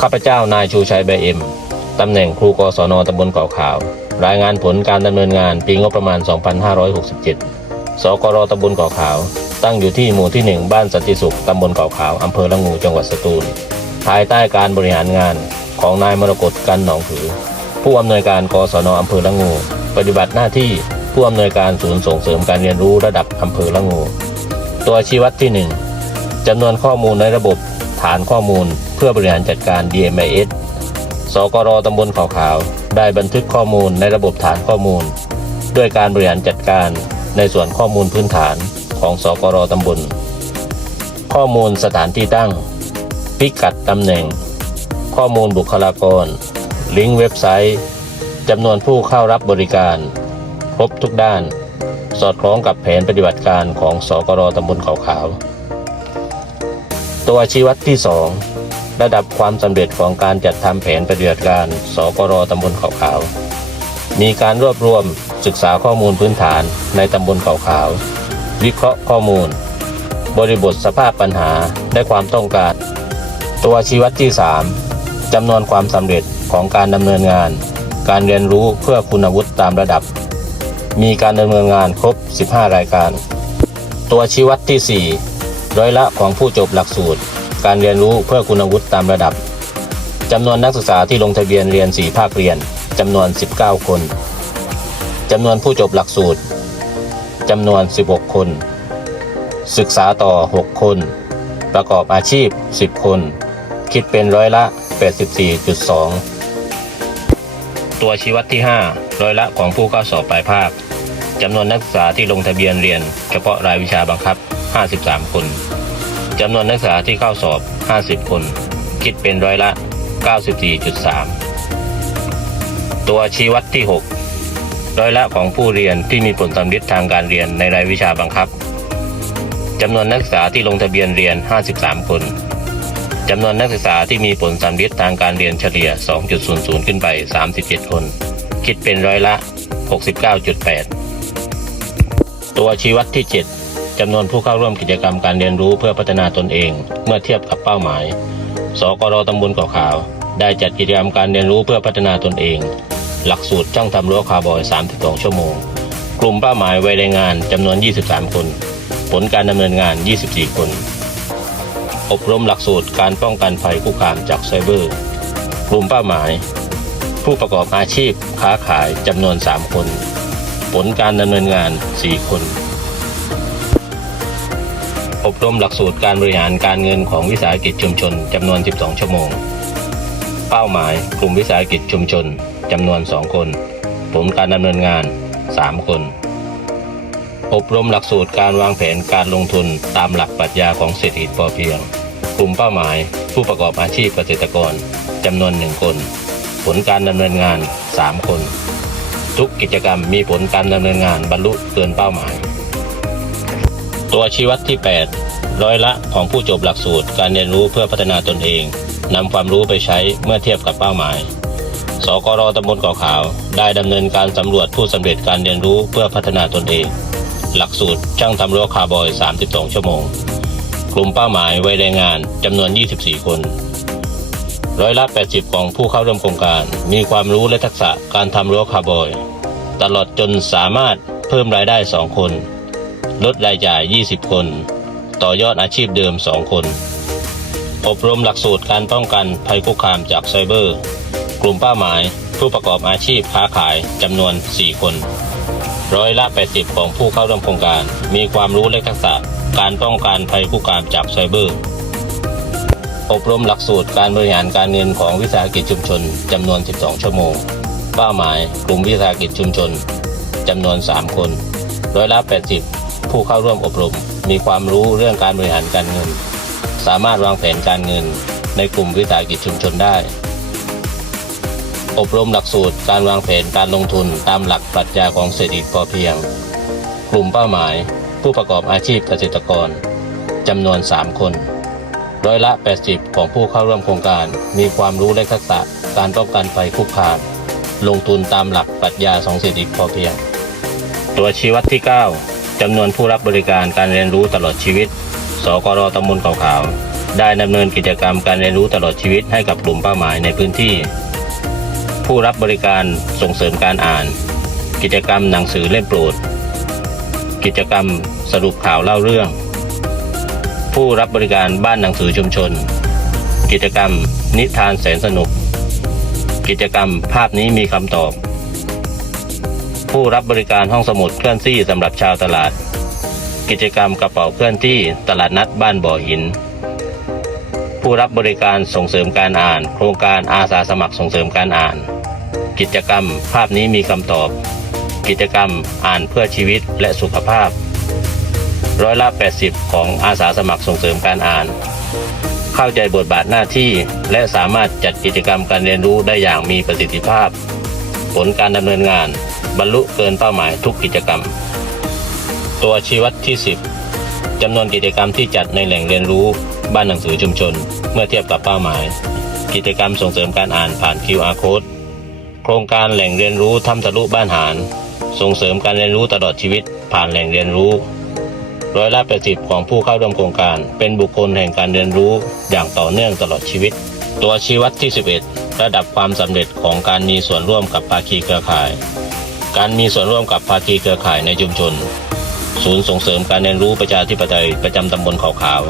ข้าพเจ้านายชูชัยใบเอ็ม ตำแหน่งครูกศนตำบลเกาะขาว รายงานผลการดำเนินงานปีงบประมาณ 2567 สกรตำบลเกาะขาว ตั้งอยู่ที่หมู่ที่ 1 บ้านสันติสุข ตำบลเกาะขาว อำเภอละงู จังหวัดสตูล ภายใต้การบริหารงานของนายมรกตกันหนองผือ ผู้อำนวยการกศนอำเภอละงู ปฏิบัติหน้าที่ผู้อำนวยการศูนย์ส่งเสริมการเรียนรู้ระดับอำเภอละงู ตัวชี้วัดที่ 1จำนวนข้อมูลในระบบฐานข้อมูล เพื่อบริหารจัดการ DMIS สกรตำบลขาวขาว ได้บันทึกข้อมูลในระบบฐานข้อมูล ด้วยการบริหารจัดการในส่วนข้อมูลพื้นฐานของสกรตำบล ข้อมูลสถานที่ตั้ง พิกัดตำแหน่ง ข้อมูลบุคลากร ลิงก์เว็บไซต์จำนวนผู้เข้ารับบริการ ครบทุกด้าน สอดคล้องกับแผนปฏิบัติการของสกรตำบลขาวขาว ตัวชี้วัดที่ 2 ระดับความสำเร็จของการจัดทำแผนปฏิบัติการ สกรตำบลเขาขาว มีการรวบรวมศึกษาข้อมูลพื้นฐานในตำบลเขาขาว วิเคราะห์ข้อมูล บริบทสภาพปัญหาและความต้องการ ตัวชี้วัดที่ 3จำนวนความสำเร็จของการดำเนินงาน การเรียนรู้เพื่อคุณวุฒิตามระดับ มีการดำเนินงานครบ 15 รายการ ตัวชี้วัดที่ 4 ร้อยละของผู้จบหลักสูตร การเรียนรู้เพื่อคุณวุฒิตามระดับจำนวนนักศึกษาที่ลงทะเบียนเรียน 4 ภาคเรียนจำนวน 19 คนจำนวนผู้จบหลักสูตรจำนวน 16 คน ศึกษาต่อ 6 คน ประกอบอาชีพ 10 คน คิดเป็นร้อยละ 84.2 ตัวชี้วัดที่ 5 ร้อยละของผู้เข้าสอบปลายภาคจำนวนนักศึกษาที่ลงทะเบียนเรียน เฉพาะรายวิชาบังคับ 53 คน จำนวนนักศึกษาที่เข้าสอบ 50 คน คิดเป็นร้อยละ 94.3 ตัวชี้วัดที่ 6 ร้อยละของผู้เรียนที่มีผลสำลิดทางการเรียนในรายวิชาบังคับจำนวนนักศึกษาที่ลงทะเบียนเรียน 53 คนจำนวนนักศึกษาที่มีผลสำลิดทางการเรียนเฉลี่ย 2.00 ขึ้นไป 37 คน คิดเป็นร้อยละ 69.8 ตัวชี้วัดที่ 7 จำนวนผู้เข้าร่วมกิจกรรมการเรียนรู้เพื่อพัฒนาตนเอง เมื่อเทียบกับเป้าหมาย สกรตำบลเกาะขาว ได้จัดกิจกรรมการเรียนรู้เพื่อพัฒนาตนเอง หลักสูตรช่องทำรั้วคาร์บอย 32 ชั่วโมง กลุ่มเป้าหมายวัยแรงงานจำนวน 23 คน ผลการดำเนินงาน 24 คน อบรมหลักสูตรการป้องกันภัยคุกคามจากไซเบอร์ กลุ่มเป้าหมาย ผู้ประกอบอาชีพค้าขายจำนวน 3 คน ผลการดำเนินงาน 4 คน อบรมหลักสูตรการบริหารการเงินของวิสาหกิจชุมชนจำนวน 12 ชั่วโมง เป้าหมายกลุ่มวิสาหกิจชุมชนจำนวน 2 คน ผลการดำเนินงาน 3 คน อบรมหลักสูตรการวางแผนการลงทุนตามหลักปรัชญาของเศรษฐกิจพอเพียง กลุ่มเป้าหมาย ผู้ประกอบอาชีพเกษตรกรจำนวนหนึ่งคน ผลการดำเนินงาน 3 คน ทุกกิจกรรมมีผลการดำเนินงานบรรลุเกินเป้าหมาย ตัวชี้วัดที่ 8 ร้อยละของผู้จบหลักสูตร การเรียนรู้เพื่อพัฒนาตนเองนำความรู้ไปใช้เมื่อเทียบกับเป้าหมาย สกรตำบลเกาะขาว ได้ดำเนินการสำรวจผู้สำเร็จการเรียนรู้เพื่อพัฒนาตนเอง หลักสูตรช่างทำรั้วคาร์บอย 32 ชั่วโมง กลุ่มเป้าหมายวัยแรงงานจำนวน 24 คน ร้อยละ 80 ของผู้เข้าร่วมโครงการ มีความรู้และทักษะการทำรั้วคาร์บอย ตลอดจนสามารถเพิ่มรายได้ 2 คน ลดรายจ่าย 20 คน ต่อยอดอาชีพเดิม 2 คน อบรมหลักสูตรการป้องกันภัยคุกคามจากไซเบอร์ กลุ่มเป้าหมาย ผู้ประกอบอาชีพค้าขายจำนวน 4 คน ร้อยละ 80 ของผู้เข้าร่วมโครงการ มีความรู้และทักษะการป้องกันภัยคุกคามจากไซเบอร์ อบรมหลักสูตรการบริหารการเงินของวิสาหกิจชุมชนจำนวน 12 ชั่วโมง เป้าหมาย กลุ่มวิสาหกิจชุมชนจำนวน 3 คน ร้อยละ 80 ผู้เข้าร่วมอบรม มีความรู้เรื่องการบริหารการเงิน สามารถวางแผนการเงิน ในกลุ่มวิสาหกิจชุมชนได้ อบรมหลักสูตรการวางแผนการลงทุนตามหลักปรัชญาของเศรษฐกิจพอเพียง กลุ่มเป้าหมาย ผู้ประกอบอาชีพเกษตรกรจำนวน 3 คนร้อยละ 80 ของผู้เข้าร่วมโครงการ มีความรู้และทักษะการป้องกันภัยคุกคาม ลงทุนตามหลักปรัชญาของเศรษฐกิจพอเพียง ตัวชี้วัดที่ 9 จำนวนผู้รับบริการการเรียนรู้ตลอดชีวิต สกรตำบลเขาขาว ได้ดำเนินกิจกรรมการเรียนรู้ตลอดชีวิตให้กับกลุ่มเป้าหมายในพื้นที่ ผู้รับบริการส่งเสริมการอ่าน กิจกรรมหนังสือเล่มโปรด กิจกรรมสรุปข่าวเล่าเรื่อง ผู้รับบริการบ้านหนังสือชุมชน กิจกรรมนิทานแสนสนุก กิจกรรมภาพนี้มีคำตอบ ผู้รับบริการห้องสมุดเคลื่อนที่สำหรับชาวตลาด กิจกรรมกระเป๋าเคลื่อนที่ตลาดนัดบ้านบ่อหิน ผู้รับบริการส่งเสริมการอ่าน โครงการอาสาสมัครส่งเสริมการอ่าน กิจกรรมภาพนี้มีคำตอบ กิจกรรมอ่านเพื่อชีวิตและสุขภาพ ร้อยละ 80 ของอาสาสมัครส่งเสริมการอ่าน เข้าใจบทบาทหน้าที่ และสามารถจัดกิจกรรมการเรียนรู้ได้อย่างมีประสิทธิภาพ ผลการดำเนินงาน บรรลุเกินเป้าหมายทุกกิจกรรม ตัวชี้วัดที่ 10จำนวนกิจกรรมที่จัดในแหล่งเรียนรู้บ้านหนังสือชุมชน เมื่อเทียบกับเป้าหมาย กิจกรรมส่งเสริมการอ่านผ่าน QR code โครงการแหล่งเรียนรู้ทำทะลุบ้านหารส่งเสริมการเรียนรู้ตลอดชีวิต ผ่านแหล่งเรียนรู้ร้อยละ80 ของผู้เข้าร่วมโครงการ เป็นบุคคลแห่งการเรียนรู้อย่างต่อเนื่องตลอดชีวิต ตัวชี้วัดที่ 11 ระดับความสำเร็จของการมีส่วนร่วมกับภาคีเครือข่าย การมีส่วนร่วมกับภาคีเครือข่ายในชุมชน ศูนย์ส่งเสริมการเรียนรู้ประชาธิปไตยประจำตำบลเขาขาว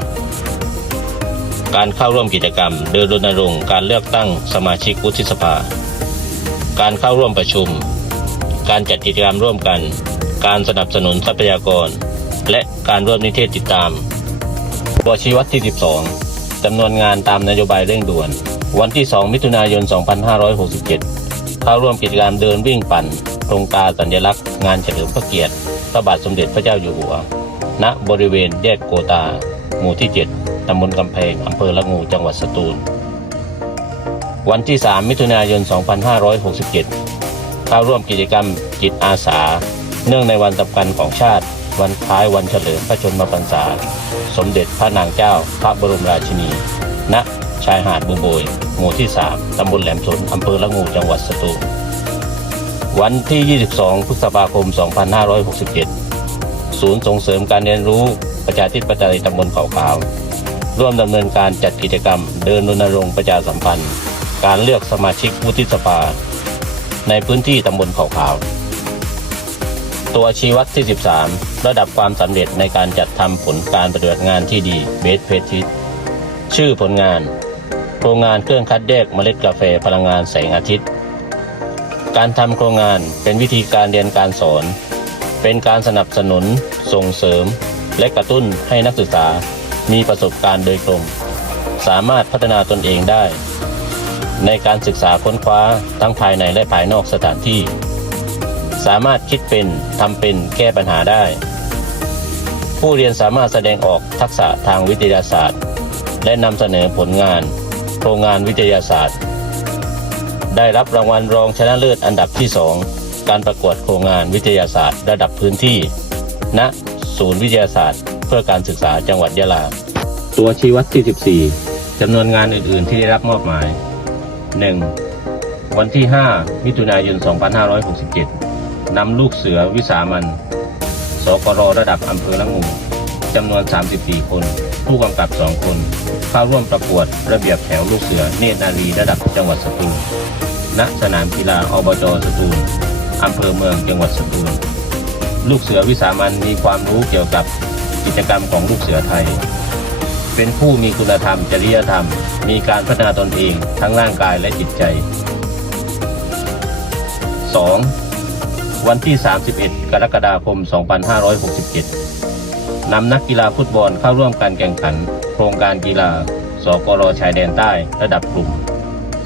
การเข้าร่วมกิจกรรม เดินรณรงค์การเลือกตั้งสมาชิกวุฒิสภา การเข้าร่วมประชุม การจัดกิจกรรมร่วมกัน การสนับสนุนทรัพยากร และการร่วมนิเทศติดตามตัวชี้วัดที่ 12จำนวนงานตามนโยบายเร่งด่วน วันที่ 2 มิถุนายน 2567 เข้าร่วมกิจกรรมเดินวิ่งปั่น โครงการสัญลักษณ์งานเฉลิมพระเกียรติ พระบาทสมเด็จพระเจ้าอยู่หัว ณ บริเวณแยกโกตา หมู่ที่ 7ตำบลกำแพงอำเภอละงูจังหวัดสตูล วันที่ 3 มิถุนายน 2567 เข้าร่วมกิจกรรมจิตอาสา เนื่องในวันสำคัญของชาติ วันคล้ายวันเฉลิมพระชนมพรรษา สมเด็จพระนางเจ้า พระบรมราชินี ณ ชายหาดบูโบย หมู่ที่ 3ตำบลแหลมสนอำเภอละงูจังหวัดสตูล วันที่ 22 พฤษภาคม 2567 ศูนย์ส่งเสริมการเรียนรู้ประชาธิปไตยตำบลเขาขาว ร่วมดำเนินการจัดกิจกรรม เดินรณรงค์ประชาสัมพันธ์ การเลือกสมาชิกวุฒิสภา ในพื้นที่ตำบลเขาขาว ตัวชี้วัดที่ 13 ระดับความสำเร็จในการจัดทำผลการปฏิบัติงานที่ดีเบสเพทิสชื่อผลงาน โครงงานเครื่องคัดแยกเมล็ดกาแฟพลังงานแสงอาทิตย์ การทำโครงงานเป็นวิธีการเรียนการสอน เป็นการสนับสนุน ส่งเสริม และกระตุ้นให้นักศึกษามีประสบการณ์โดยตรง สามารถพัฒนาตนเองได้ ในการศึกษาค้นคว้าทั้งภายในและภายนอกสถานที่ สามารถคิดเป็นทำเป็นแก้ปัญหาได้ ผู้เรียนสามารถแสดงออกทักษะทางวิทยาศาสตร์ และนำเสนอผลงาน โครงงานวิทยาศาสตร์ ได้รับรางวัลรองชนะเลิศอันดับที่ 2 การประกวดโครงงานวิทยาศาสตร์ระดับพื้นที่ ณ ศูนย์วิทยาศาสตร์ เพื่อการศึกษาจังหวัดยะลา ตัวชี้วัดที่ 14 จำนวนงานอื่น ๆ ที่ได้รับมอบหมาย 1. วันที่ 5 มิถุนายน 2567 นำลูกเสือวิสามันสกรระดับอำเภอละงูจำนวน 34 คน ผู้กำกับ 2 คน เข้าร่วมประกวดระเบียบแถวลูกเสือเนตรนารีระดับจังหวัดสตูล ณสนามกีฬาอบจสตูลอำเภอเมืองจังหวัดสตูล ลูกเสือวิสามันมีความรู้เกี่ยวกับกิจกรรมของลูกเสือไทย เป็นผู้มีคุณธรรมจริยธรรม มีการพัฒนาตนเองทั้งร่างกายและจิตใจ 2. วันที่ 31 กรกฎาคม 2567 นำนักกีฬาฟุตบอลเข้าร่วมการแข่งขัน โครงการกีฬา สกรชายแดนใต้ระดับกลุ่ม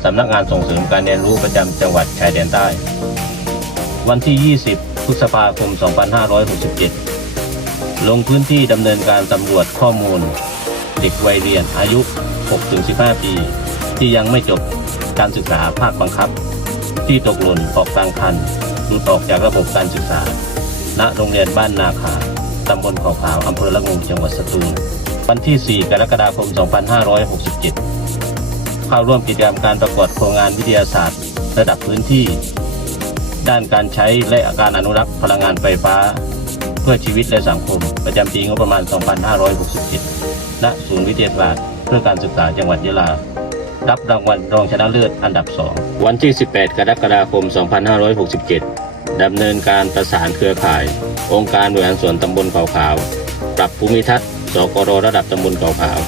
สำนักงานส่งเสริมการเรียนรู้ประจำจังหวัดชายแดนใต้ วันที่ 20 พฤษภาคม 2567 ลงพื้นที่ดำเนินการสำรวจข้อมูล เด็กวัยเรียนอายุ 6-15 ปี ที่ยังไม่จบการศึกษาภาคบังคับ ที่ตกหล่นออกกลางคันหลุดออกจากระบบการศึกษา ณ โรงเรียนบ้านนาคาตำบลเขาขาวอำเภอละงูจังหวัดสตูล วันที่ 4 กรกฎาคม 2567 เข้าร่วมกิจกรรมการประกวดโครงงานวิทยาศาสตร์ ระดับพื้นที่ ด้านการใช้และการอนุรักษ์พลังงานไฟฟ้า เพื่อชีวิตและสังคม ประจำปีงบประมาณ 2567 ณ ศูนย์วิทยาศาสตร์เพื่อการศึกษาจังหวัดยะลา รับรางวัลรองชนะเลิศอันดับ 2 วันที่ 18 กรกฎาคม 2567 ดำเนินการประสานเครือข่าย องค์การบริหารส่วนตำบลเขาขาว ปรับภูมิทัศน์ สกรระดับตำบลเขาขาว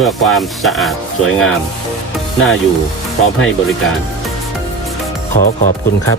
พื่อความสะอาดสวยงาม น่าอยู่พร้อมให้บริการ ขอขอบคุณครับ